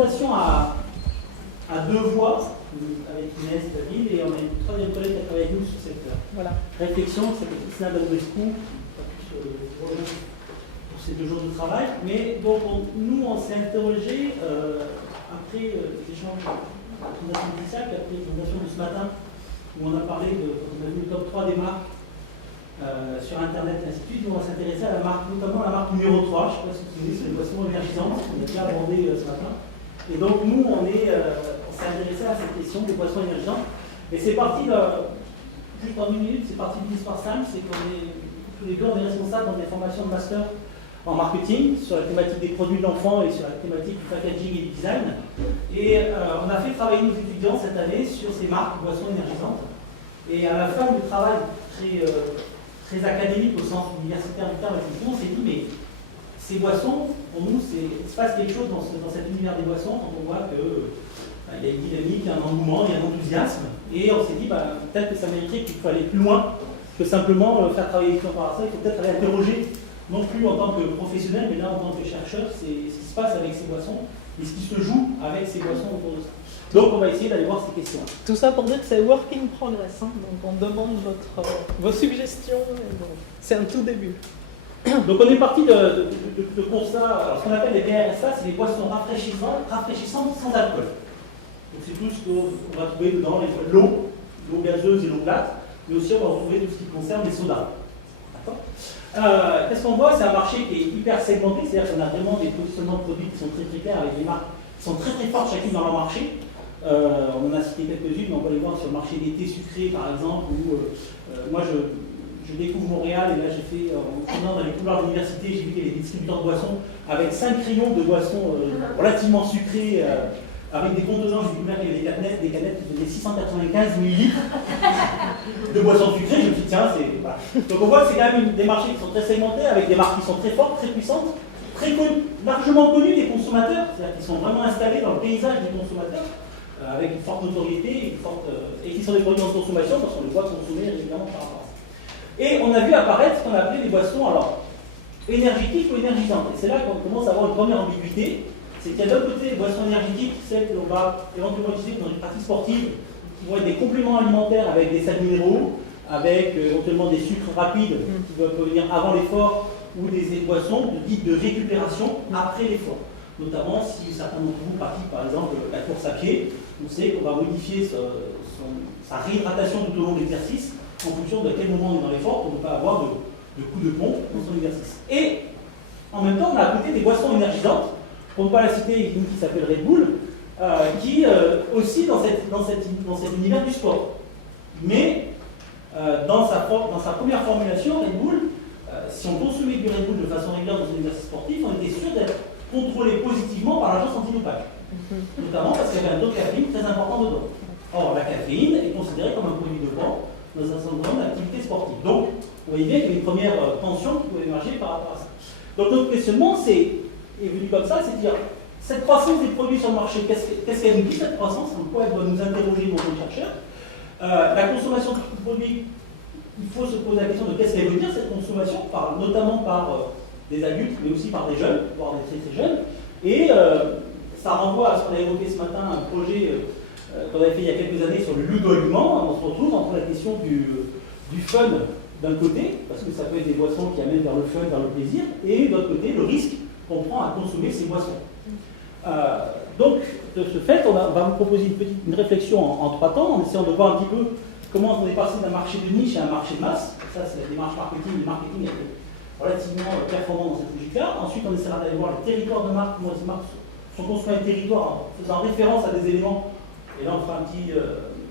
présentation à deux voix, avec Inès, David, et on a une troisième collègue qui a travaillé avec nous sur cette réflexion, qui s'appelle Isna Danbescu, pour ces 2 jours de travail. Mais donc, nous, on s'est interrogé après les échanges de la présentation initiale, puis après la présentation de ce matin, où on a parlé on a vu le top 3 des marques sur Internet et ainsi de suite. Nous, on va s'intéresser à la marque, notamment la marque numéro 3, je ne sais pas si vous connaissez, c'est les boissons énergisantes, qu'on a déjà abordé ce matin. Et donc, nous, on s'est intéressé à cette question des boissons énergisantes. Et c'est parti, juste en 1 minute, c'est parti d'une histoire simple, c'est qu'on est, tous les deux, on est responsables dans des formations de master en marketing, sur la thématique des produits d'enfants et sur la thématique du packaging et du design. Et on a fait travailler nos étudiants cette année sur ces marques de boissons énergisantes. Et à la fin du travail très académique au sens universitaire du terme, on s'est dit, mais ces boissons, pour nous, il se passe quelque chose dans cet univers des boissons quand on voit qu'il y a une dynamique, un engouement, il y a un enthousiasme. Et on s'est dit, peut-être que ça mériterait qu'il faut aller plus loin que simplement faire travailler les étudiants par ça. Il faut peut-être aller interroger, non plus en tant que professionnel, mais là en tant que chercheur, ce qui se passe avec ces boissons et ce qui se joue avec ces boissons autour de ça. Donc on va essayer d'aller voir ces questions. Tout ça pour dire que c'est work in progress, hein. Donc on demande vos suggestions, c'est un tout début. Donc on est parti de constats, ce qu'on appelle les BRSA, c'est les boissons rafraîchissantes sans alcool. Donc c'est tout ce qu'on va trouver dedans, l'eau gazeuse et l'eau plate, mais aussi on va retrouver tout ce qui concerne les sodas. Qu'est-ce qu'on voit? C'est un marché qui est hyper segmenté, c'est-à-dire qu'on a vraiment des positionnements de produits qui sont très clairs avec des marques qui sont très fortes chacune dans leur marché. On en a cité quelques-unes, mais on peut les voir sur le marché des thés sucrés par exemple, où moi je découvre Montréal et là j'ai fait, en tournant dans les couloirs de l'université, j'ai vu qu'il y avait des distributeurs de boissons avec 5 crayons de boissons relativement sucrées, avec des contenants, j'ai découvert qu'il y avait des canettes qui faisaient 695 ml de boissons sucrées. Je me suis dit, tiens, c'est. Voilà. Donc on voit que c'est quand même des marchés qui sont très segmentés, avec des marques qui sont très fortes, très puissantes, largement connues des consommateurs, c'est-à-dire qui sont vraiment installés dans le paysage des consommateurs, avec une forte notoriété, et qui sont des produits en consommation, parce qu'on les voit consommer régulièrement par rapport à ça. Et on a vu apparaître ce qu'on appelait des boissons énergétiques ou énergisantes. Et c'est là qu'on commence à avoir une première ambiguïté. C'est qu'il y a d'un côté des boissons énergétiques, celles que l'on va éventuellement utiliser dans une pratique sportive, qui vont être des compléments alimentaires avec des sels minéraux, avec éventuellement des sucres rapides qui doivent venir avant l'effort, ou des boissons dites de récupération après l'effort. Notamment si certains d'entre vous pratiquent par exemple la course à pied, on sait qu'on va modifier sa réhydratation tout au long de l'exercice en fonction de quel moment on est dans l'effort pour ne pas avoir de coup de pompe dans son exercice. Et en même temps, on a à côté des boissons énergisantes, pour ne pas la citer, une qui s'appelle Red Bull, qui aussi dans cet univers du sport. Mais dans sa première formulation, Red Bull, si on consommait du Red Bull de façon régulière dans un exercice sportif, on était sûr d'être contrôlé positivement par l'agence antidopage. Notamment parce qu'il y avait un taux de caféine très important dedans. Or, la caféine est considérée comme un produit dopant dans un certain nombre d'activités sportives. Donc, vous voyez bien qu'il y a une première tension qui pouvait émerger par rapport à ça. Donc, notre questionnement est venu comme ça, c'est de dire, cette croissance des produits sur le marché, qu'est-ce qu'elle nous dit, cette croissance? En quoi elle doit nous interroger, nos chercheurs? La consommation de produits, il faut se poser la question de qu'est-ce qu'elle veut dire, cette consommation, notamment par des adultes, mais aussi par des jeunes, voire des très jeunes. Et ça renvoie à ce qu'on a évoqué ce matin, un projet qu'on avait fait il y a quelques années sur le ludo-aliment. On se retrouve entre la question du fun d'un côté, parce que ça peut être des boissons qui amènent vers le fun, vers le plaisir, et de l'autre côté, le risque qu'on prend à consommer ces boissons. Donc, de ce fait, on va vous proposer une réflexion en 3 temps, en essayant de voir un petit peu comment on est passé d'un marché de niche à un marché de masse. Ça, c'est la démarche marketing. Le marketing a été relativement performant dans cette logique-là. Ensuite, on essaiera d'aller voir le territoire de marque, comment ces marques sont construites un territoire en faisant référence à des éléments. Et là, on fera une petite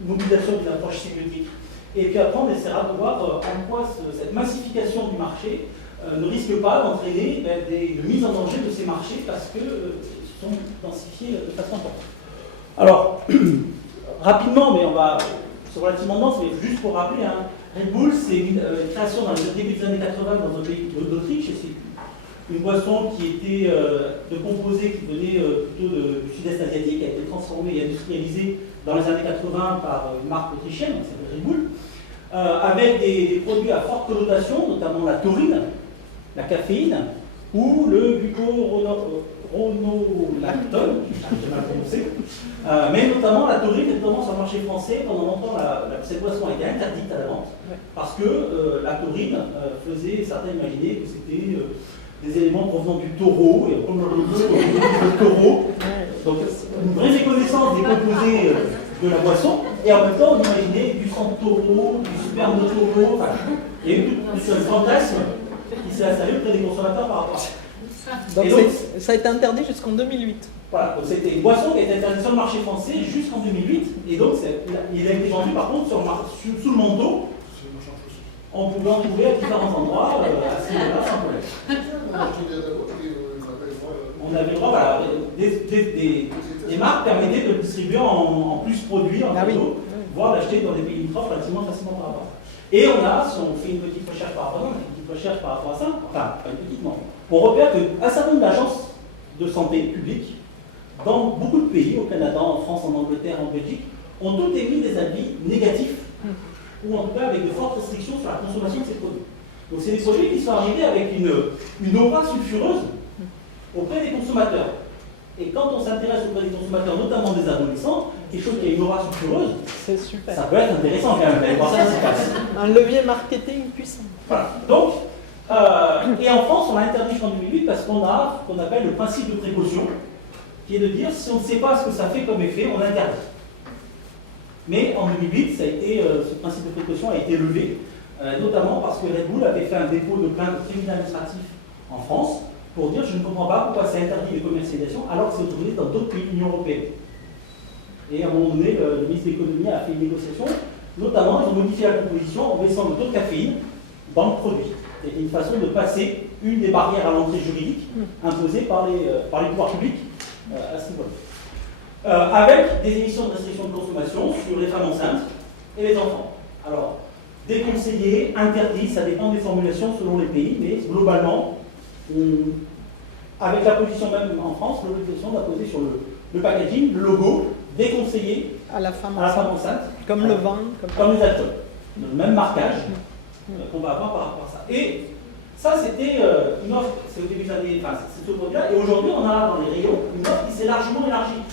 mobilisation d'une approche sémiotique. Et puis après, on essaiera de voir en quoi cette massification du marché ne risque pas d'entraîner une mise en danger de ces marchés parce qu'ils sont densifiés de façon importante. Alors, rapidement, mais c'est relativement dense, mais juste pour rappeler, Red Bull, c'est une création dans le début des années 80 dans un pays d'Autriche. C'est une boisson qui était de composés qui venait plutôt du sud-est asiatique, qui a été transformée et industrialisée dans les années 80 par une marque autrichienne, qui s'appelle Red Bull, avec des produits à forte connotation, notamment la taurine, la caféine, ou le glucuronolactone, j'ai mal prononcé, mais notamment la taurine, notamment sur le marché français, pendant longtemps, cette boisson a été interdite à la vente, parce que la taurine faisait, certains imaginaient que c'était des éléments provenant du taureau, et on le taureau, donc une vraie méconnaissance des composés de la boisson, et en même temps on imaginait du sang de taureau, du sperme de taureau, enfin, il y a eu tout ce fantasme qui s'est installé auprès des consommateurs par rapport à ça. Donc, ça a été interdit jusqu'en 2008. Voilà, donc c'était une boisson qui a été interdite sur le marché français jusqu'en 2008, et donc il a été vendu par contre sous le manteau. On pouvait en trouver à différents endroits, à ce niveau-là, sans problème. On avait le droit, voilà, des marques permettaient de le distribuer en plus produits, en cadeau, voire d'acheter dans des pays limitrophes relativement facilement par rapport à ça. Et on a, si on fait une petite recherche par rapport à ça, enfin, pas une petite, non, on repère qu'un certain nombre d'agences de santé publique, dans beaucoup de pays, au Canada, en France, en Angleterre, en Belgique, ont toutes émis des avis négatifs, ou en tout cas avec de fortes restrictions sur la consommation de ces produits. Donc c'est des produits qui sont arrivés avec une aura sulfureuse auprès des consommateurs. Et quand on s'intéresse auprès des consommateurs, notamment des adolescents, quelque chose qui a une aura sulfureuse, c'est super. Ça peut être intéressant quand même. Vous allez voir ça, c'est facile. Un levier marketing puissant. Voilà. Donc, et en France, on l'a interdit jusqu'en 2008 parce qu'on a ce qu'on appelle le principe de précaution, qui est de dire si on ne sait pas ce que ça fait comme effet, on interdit. Mais en 2008, ce principe de précaution a été levé, notamment parce que Red Bull avait fait un dépôt de plainte tribunal administratif en France pour dire je ne comprends pas pourquoi c'est interdit les commercialisations alors que c'est autorisé dans d'autres pays de l'Union européenne. Et à un moment donné, le ministre de l'économie a fait une négociation, notamment ils ont modifié la composition en baissant le taux de caféine dans le produit. C'était une façon de passer une des barrières à l'entrée juridique imposées par les pouvoirs publics à ce niveau-là. Avec des émissions de restriction de consommation sur les femmes enceintes et les enfants. Alors, déconseillé, interdit, ça dépend des formulations selon les pays, mais globalement, avec la position même en France, l'obligation d'apposer sur le packaging, le logo, déconseillé à la femme enceinte, comme le vin, comme les alcools. Le même marquage qu'on va avoir par rapport à ça. Et ça, c'était une offre, c'est au début des années, enfin, c'est ce produit-là, et aujourd'hui, on a dans les rayons une offre qui s'est largement élargie.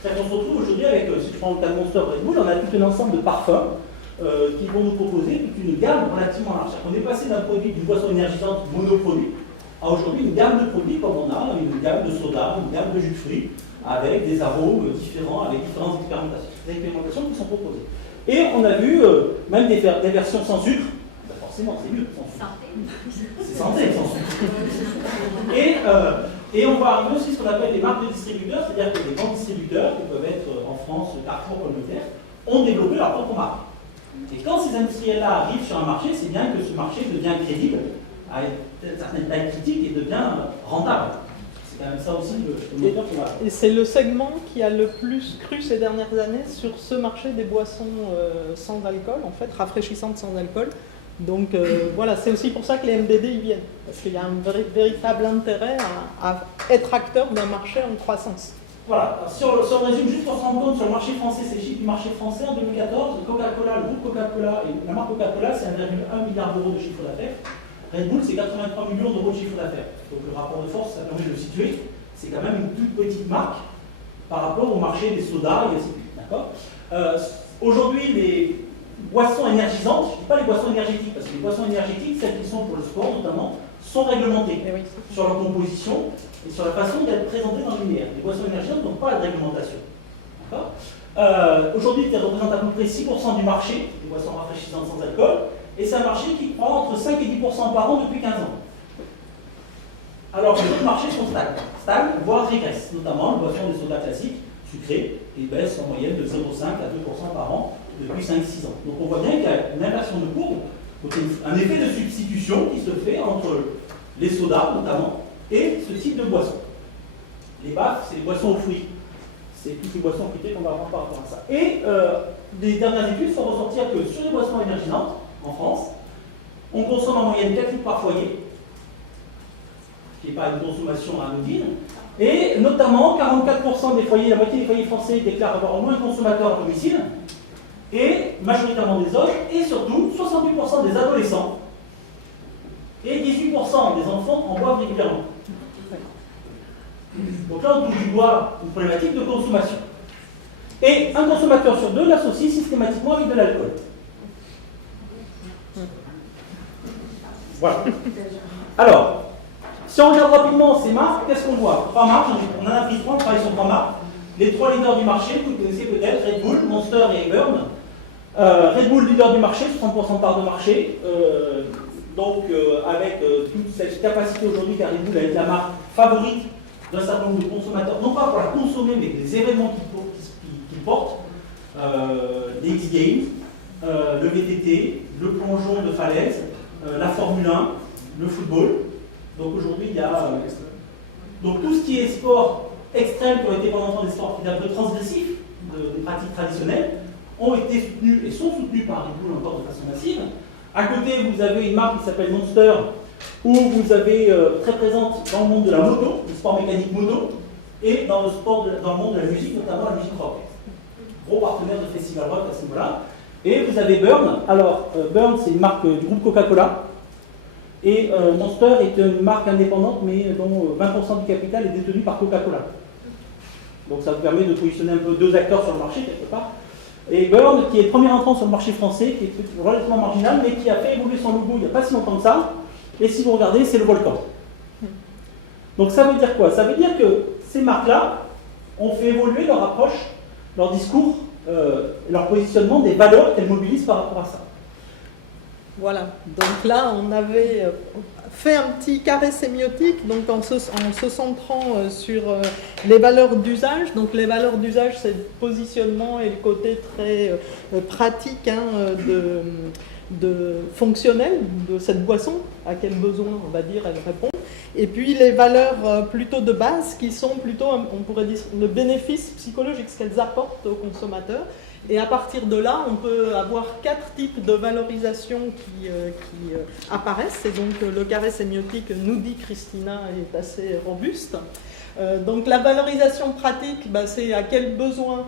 C'est-à-dire qu'on se retrouve aujourd'hui avec, si je prends le cas de Monster Red Bull, on a tout un ensemble de parfums qui vont nous proposer toute une gamme relativement large. On est passé d'un produit, d'une boisson énergisante monoproduit, à aujourd'hui une gamme de produits comme on a, une gamme de soda, une gamme de jus de fruits, avec des arômes différents, avec différentes expérimentations qui sont proposées. Et on a vu même des versions sans sucre. Ben forcément, c'est mieux sans sucre. C'est santé sans sucre. Et on va arriver aussi à ce qu'on appelle des marques de distributeurs, c'est-à-dire que les grands distributeurs, qui peuvent être en France, Carrefour, Communautaire, ont développé leur propre marque. Et quand ces industriels-là arrivent sur un marché, c'est bien que ce marché devient crédible, à une certaine taille critique et devient rentable. C'est quand même ça aussi le moteur qu'on va. Et c'est le segment qui a le plus cru ces dernières années sur ce marché des boissons sans alcool, en fait, rafraîchissantes sans alcool. Donc voilà, c'est aussi pour ça que les MDD y viennent, parce qu'il y a un véritable intérêt à être acteur d'un marché en croissance. Voilà, si on résume juste pour se rendre compte, sur le marché français, c'est le chiffre du marché français en 2014, Coca-Cola, le groupe Coca-Cola, et la marque Coca-Cola, c'est 1,1 milliard d'euros de chiffre d'affaires. Red Bull, c'est 83 millions d'euros de chiffre d'affaires. Donc le rapport de force, ça permet de le situer. C'est quand même une toute petite marque par rapport au marché des sodas et ainsi de suite. D'accord. Aujourd'hui, les boissons énergisantes, je ne dis pas les boissons énergétiques, parce que les boissons énergétiques, celles qui sont pour le sport notamment, sont réglementées sur leur composition et sur la façon d'être présentées dans l'univers. Les boissons énergisantes n'ont pas de réglementation. D'accord. Aujourd'hui, elles représentent à peu près 6% du marché des boissons rafraîchissantes sans alcool. Et c'est un marché qui croît entre 5 et 10% par an depuis 15 ans. Alors que les autres marchés sont stagnent, voire régressent, notamment les boissons des sodas classiques, sucrées, qui baissent en moyenne de 0,5 à 2% par an depuis 5-6 ans. Donc on voit bien qu'il y a une inversion de courbe, donc un effet de substitution qui se fait entre les sodas notamment et ce type de boissons. Les baffes, c'est les boissons aux fruits. C'est toutes les boissons fruitées qu'on va avoir par rapport à ça. Et les dernières études font ressortir que sur les boissons énergisantes, en France, on consomme en moyenne 4 litres par foyer, qui n'est pas une consommation anodine, et notamment 44% des foyers, la moitié des foyers français déclarent avoir au moins un consommateur à domicile, et majoritairement des hommes, et surtout 68% des adolescents, et 18% 10% des enfants en boivent régulièrement. Donc là, on touche du doigt une problématique de consommation. Et un consommateur sur deux l'associe systématiquement avec de l'alcool. Voilà. Alors, si on regarde rapidement ces marques, qu'est-ce qu'on voit? Trois marques, on en a pris trois, on travaille sur trois marques. Les trois leaders du marché, vous connaissez peut-être, Red Bull, Monster et Burn. Red Bull, leader du marché, 60% de part de marché. Avec toute cette capacité aujourd'hui qu'a Red Bull à être la marque favorite d'un certain nombre de consommateurs, non pas pour la consommer, mais des événements qu'il porte, les X-Games, le VTT, le plongeon de falaise, la Formule 1, le football. Donc aujourd'hui, il y a donc tout ce qui est sport extrême, qui ont été pendant longtemps des sports un peu transgressifs, des pratiques traditionnelles, ont été soutenus et sont soutenus par Red Bull encore de façon massive. À côté, vous avez une marque qui s'appelle Monster, où vous avez très présente dans le monde de la moto, du sport mécanique moto, et dans le monde de la musique, notamment la musique rock. Gros partenaire de festival rock à ce niveau-là. Et vous avez Burn. Alors, Burn, c'est une marque du groupe Coca-Cola. Et Monster est une marque indépendante, mais dont 20% du capital est détenu par Coca-Cola. Donc ça vous permet de positionner un peu deux acteurs sur le marché, quelque part. Et Burn, qui est le premier entrant sur le marché français, qui est relativement marginal, mais qui a fait évoluer son logo il n'y a pas si longtemps que ça. Et si vous regardez, c'est le volcan. Donc ça veut dire quoi? Ça veut dire que ces marques-là ont fait évoluer leur approche, leur discours, leur positionnement, des valeurs qu'elles mobilisent par rapport à ça. Voilà, donc là on avait fait un petit carré sémiotique, donc en se centrant sur les valeurs d'usage. Donc les valeurs d'usage, c'est le positionnement et le côté très pratique de fonctionnel de cette boisson, à quel besoin on va dire elle répond. Et puis les valeurs plutôt de base qui sont plutôt, on pourrait dire, le bénéfice psychologique, ce qu'elles apportent aux consommateurs. Et à partir de là, on peut avoir 4 types de valorisation qui apparaissent. Et donc le carré sémiotique, nous dit Christina, est assez robuste. Donc la valorisation pratique, c'est à quel besoin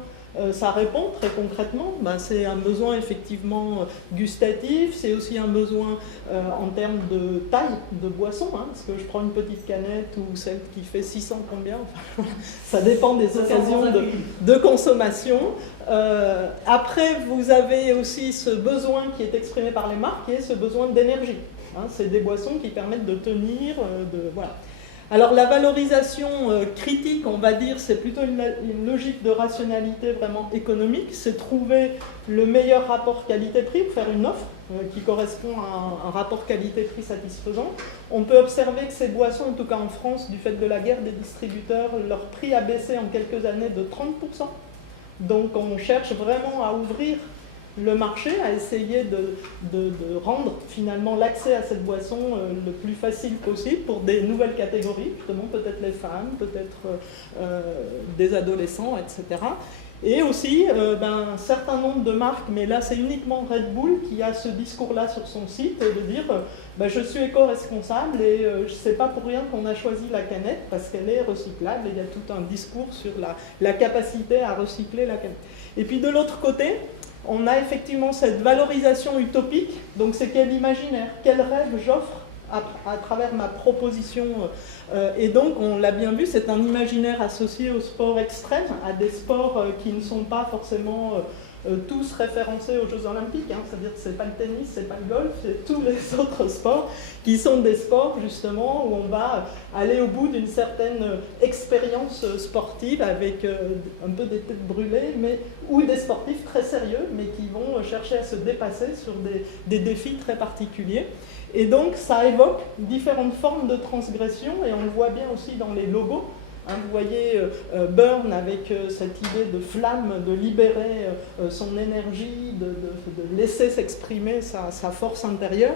ça répond très concrètement. C'est un besoin effectivement gustatif, c'est aussi un besoin en termes de taille de boisson, parce que je prends une petite canette ou celle qui fait 600 combien, ça dépend des occasions de consommation. Après, vous avez aussi ce besoin qui est exprimé par les marques, qui est ce besoin d'énergie. C'est des boissons qui permettent de tenir, voilà. Alors la valorisation critique, on va dire, c'est plutôt une logique de rationalité vraiment économique, c'est trouver le meilleur rapport qualité-prix pour faire une offre qui correspond à un rapport qualité-prix satisfaisant. On peut observer que ces boissons, en tout cas en France, du fait de la guerre des distributeurs, leur prix a baissé en quelques années de 30%. Donc on cherche vraiment à ouvrir le marché, à essayer de rendre finalement l'accès à cette boisson le plus facile possible pour des nouvelles catégories, justement peut-être les femmes, peut-être des adolescents, etc. Et aussi un certain nombre de marques, mais là c'est uniquement Red Bull qui a ce discours-là sur son site, de dire je suis éco-responsable et c'est pas pour rien qu'on a choisi la canette parce qu'elle est recyclable, et il y a tout un discours sur la capacité à recycler la canette. Et puis de l'autre côté, on a effectivement cette valorisation utopique, donc c'est quel imaginaire, quel rêve j'offre à travers ma proposition. Et donc, on l'a bien vu, c'est un imaginaire associé au sport extrême, à des sports qui ne sont pas forcément tous référencés aux Jeux Olympiques, c'est-à-dire que ce n'est pas le tennis, ce n'est pas le golf, c'est tous les autres sports qui sont des sports justement où on va aller au bout d'une certaine expérience sportive avec un peu des têtes brûlées, ou des sportifs très sérieux, mais qui vont chercher à se dépasser sur des défis très particuliers. Et donc ça évoque différentes formes de transgression, et on le voit bien aussi dans les logos. Vous voyez Burn avec cette idée de flamme, de libérer son énergie, de laisser s'exprimer sa force intérieure.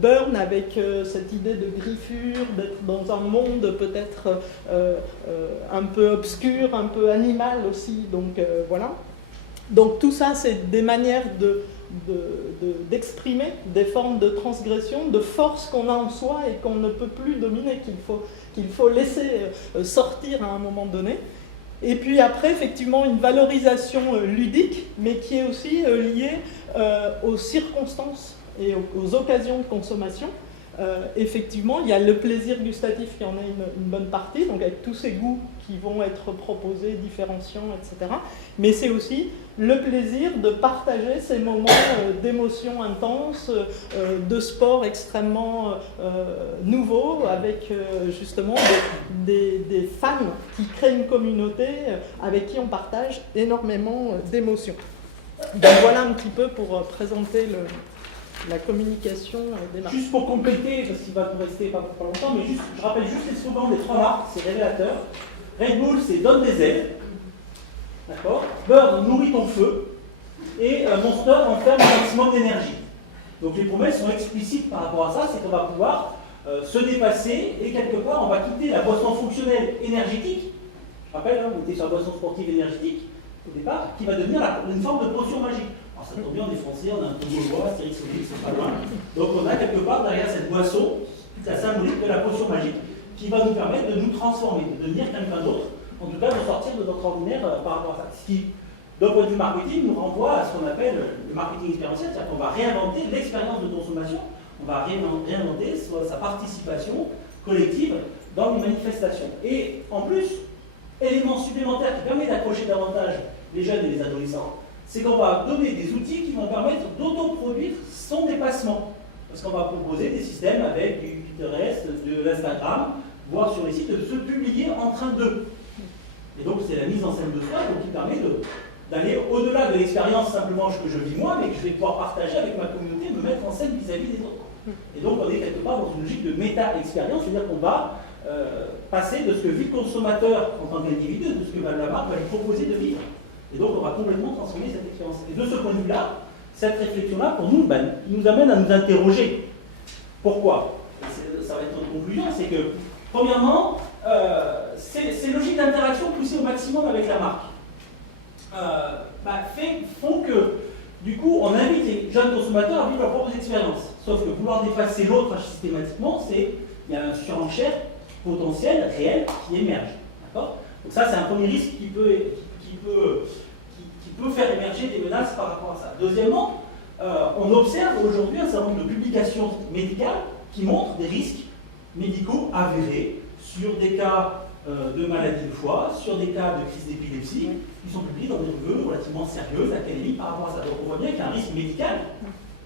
Burn avec cette idée de griffure, d'être dans un monde peut-être un peu obscur, un peu animal aussi. Donc voilà. Donc tout ça, c'est des manières d'exprimer des formes de transgression, de force qu'on a en soi et qu'on ne peut plus dominer, qu'il faut laisser sortir à un moment donné. Et puis après, effectivement, une valorisation ludique, mais qui est aussi liée aux circonstances et aux occasions de consommation. effectivement, il y a le plaisir gustatif qui en est une bonne partie, donc avec tous ces goûts qui vont être proposés, différenciants, etc. Mais c'est aussi le plaisir de partager ces moments d'émotions intenses, de sport extrêmement nouveaux, avec justement des fans qui créent une communauté avec qui on partage énormément d'émotions. Donc voilà un petit peu pour présenter la communication des marques. Juste pour compléter, parce qu'il va nous rester pas longtemps, mais je rappelle juste les slogans des 3 marques, c'est révélateur. Red Bull, c'est donne des ailes. D'accord. Bird, nourrit ton feu. Et Monster, enferme un maximum d'énergie. Donc les promesses sont explicites par rapport à ça, c'est qu'on va pouvoir se dépasser et quelque part on va quitter la boisson fonctionnelle énergétique. Je rappelle, hein, on était sur la boisson sportive énergétique au départ, qui va devenir une forme de potion magique. Alors ça tombe bien, on est français, on a un peu de bois, stérisolé, c'est pas loin. Donc on a quelque part derrière cette boisson, toute la symbolique de la potion magique, qui va nous permettre de nous transformer, de devenir quelqu'un d'autre, en tout cas de sortir de notre ordinaire par rapport à ça. Ce qui, d'un point de vue marketing, nous renvoie à ce qu'on appelle le marketing expérientiel, c'est-à-dire qu'on va réinventer l'expérience de consommation, on va réinventer sa participation collective dans les manifestations. Et en plus, élément supplémentaire qui permet d'accrocher davantage les jeunes et les adolescents, c'est qu'on va donner des outils qui vont permettre d'autoproduire son dépassement. Parce qu'on va proposer des systèmes avec du Pinterest, de l'Instagram, voire sur les sites, de se publier en train d'eux. Et donc c'est la mise en scène de soi donc, qui permet d'aller au-delà de l'expérience simplement que je vis moi, mais que je vais pouvoir partager avec ma communauté, me mettre en scène vis-à-vis des autres. Et donc on est quelque part dans une logique de méta-expérience, c'est-à-dire qu'on va passer de ce que vit le consommateur en tant qu'individu, de ce que la marque va lui proposer de vivre. Et donc on va complètement transformer cette expérience. Et de ce point de vue-là, cette réflexion-là, pour nous, nous amène à nous interroger. Pourquoi? Ça va être notre conclusion, c'est que, premièrement, ces logiques d'interaction poussées au maximum avec la marque font que, du coup, on invite les jeunes consommateurs à vivre leurs propres expériences. Sauf que vouloir dépasser l'autre systématiquement, il y a un surenchère potentiel, réel, qui émerge. D'accord? Donc ça, c'est un premier risque qui peut faire émerger des menaces par rapport à ça. Deuxièmement, on observe aujourd'hui un certain nombre de publications médicales qui montrent des risques médicaux avérés sur des cas de maladie de foie, sur des cas de crise d'épilepsie, qui sont publiés dans des revues relativement sérieuses, académiques par rapport à ça. Donc on voit bien qu'il y a un risque médical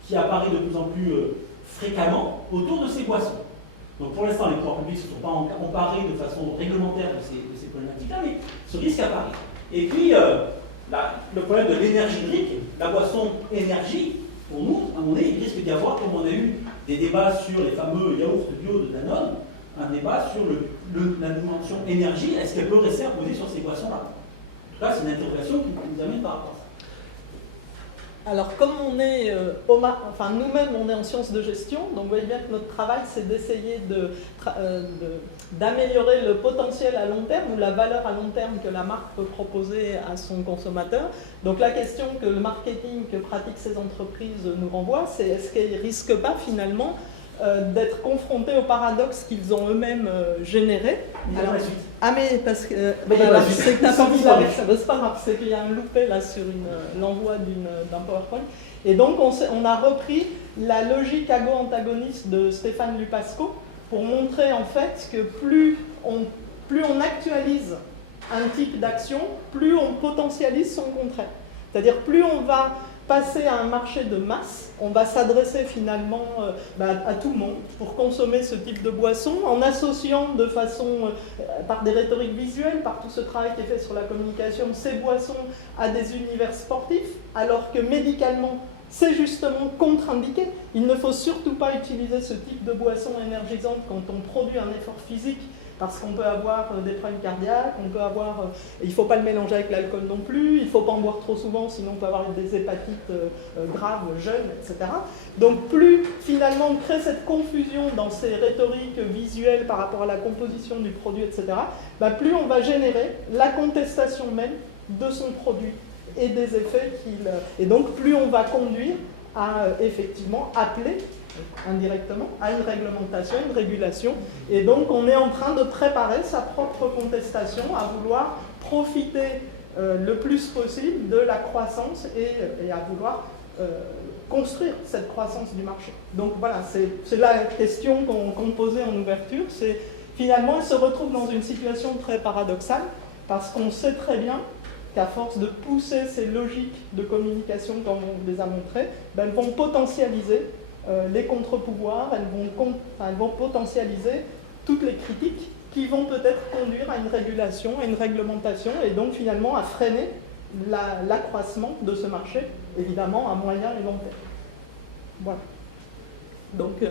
qui apparaît de plus en plus fréquemment autour de ces boissons. Donc pour l'instant, les pouvoirs publics ne se sont pas emparés de façon réglementaire de ces problématiques-là, mais ce risque apparaît. Et puis, le problème de l'énergie hydrique, la boisson énergie, pour nous, à mon avis, il risque d'y avoir, comme on a eu des débats sur les fameux yaourts bio de Danone, un débat sur la dimension énergie, est-ce qu'elle peut rester imposée sur ces boissons-là? En tout cas, c'est une interrogation qui nous amène par rapport à ça. Alors, comme on est, nous-mêmes, on est en sciences de gestion, donc vous voyez bien que notre travail, c'est d'essayer d'améliorer le potentiel à long terme ou la valeur à long terme que la marque peut proposer à son consommateur. Donc, la question que le marketing que pratiquent ces entreprises nous renvoie, c'est est-ce qu'elles ne risquent pas finalement d'être confrontés au paradoxe qu'ils ont eux-mêmes généré. Mais parce que c'est que tu n'as pas vu la version, c'est pas grave, c'est qu'il y a un loupé là sur l'envoi d'un PowerPoint. Et donc on a repris la logique ago-antagoniste de Stéphane Lupasco pour montrer en fait que plus on actualise un type d'action, plus on potentialise son contraire. C'est-à-dire plus on va passer à un marché de masse, on va s'adresser finalement à tout le monde pour consommer ce type de boisson en associant de façon, par des rhétoriques visuelles, par tout ce travail qui est fait sur la communication, ces boissons à des univers sportifs, alors que médicalement, c'est justement contre-indiqué. Il ne faut surtout pas utiliser ce type de boisson énergisante quand on produit un effort physique, parce qu'on peut avoir des problèmes cardiaques, il ne faut pas le mélanger avec l'alcool non plus, il ne faut pas en boire trop souvent, sinon on peut avoir des hépatites graves, jeunes, etc. Donc plus finalement on crée cette confusion dans ces rhétoriques visuelles par rapport à la composition du produit, etc., plus on va générer la contestation même de son produit et des effets et donc plus on va conduire à effectivement appeler indirectement à une réglementation, une régulation. Et donc on est en train de préparer sa propre contestation à vouloir profiter le plus possible de la croissance et à vouloir construire cette croissance du marché. Donc voilà, c'est la question qu'on posait en ouverture, c'est finalement elle se retrouve dans une situation très paradoxale, parce qu'on sait très bien qu'à force de pousser ces logiques de communication comme on les a montrées, elles vont potentialiser les contre-pouvoirs, elles vont potentialiser toutes les critiques qui vont peut-être conduire à une régulation, à une réglementation, et donc finalement à freiner l'accroissement de ce marché, évidemment à moyen et long terme. Voilà. Donc...